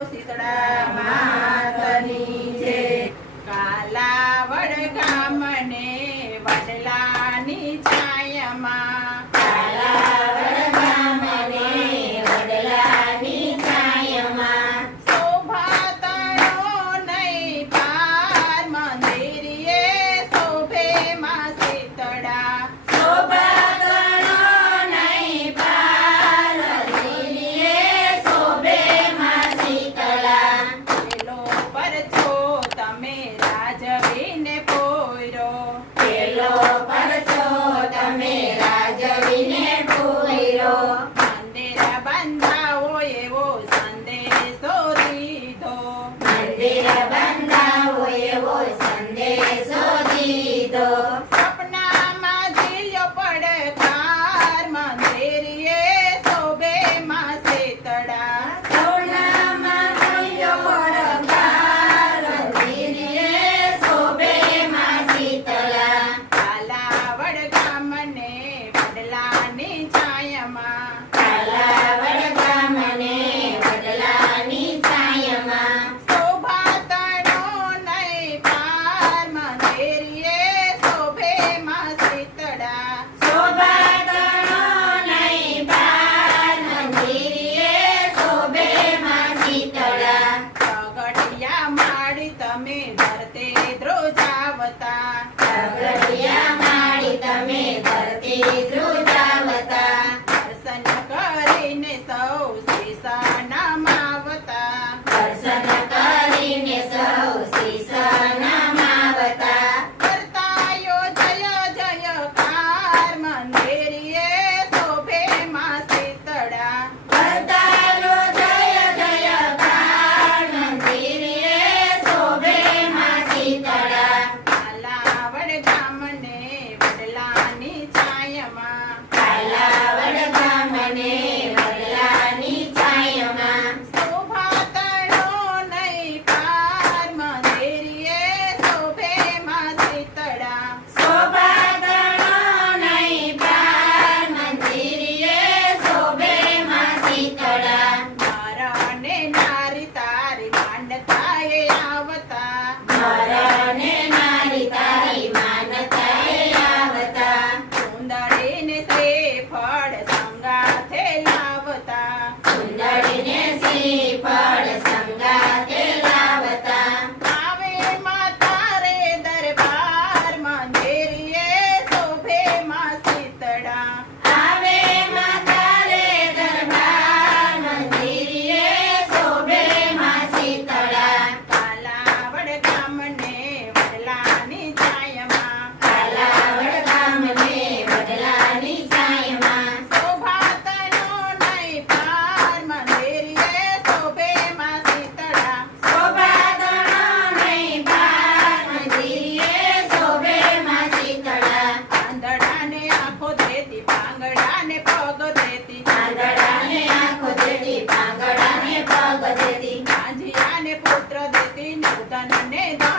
શીતળા માતની છે કાલાવડ ગામને વડલાની છાયામાં Nesa. 第一个。పడ్డాననే దా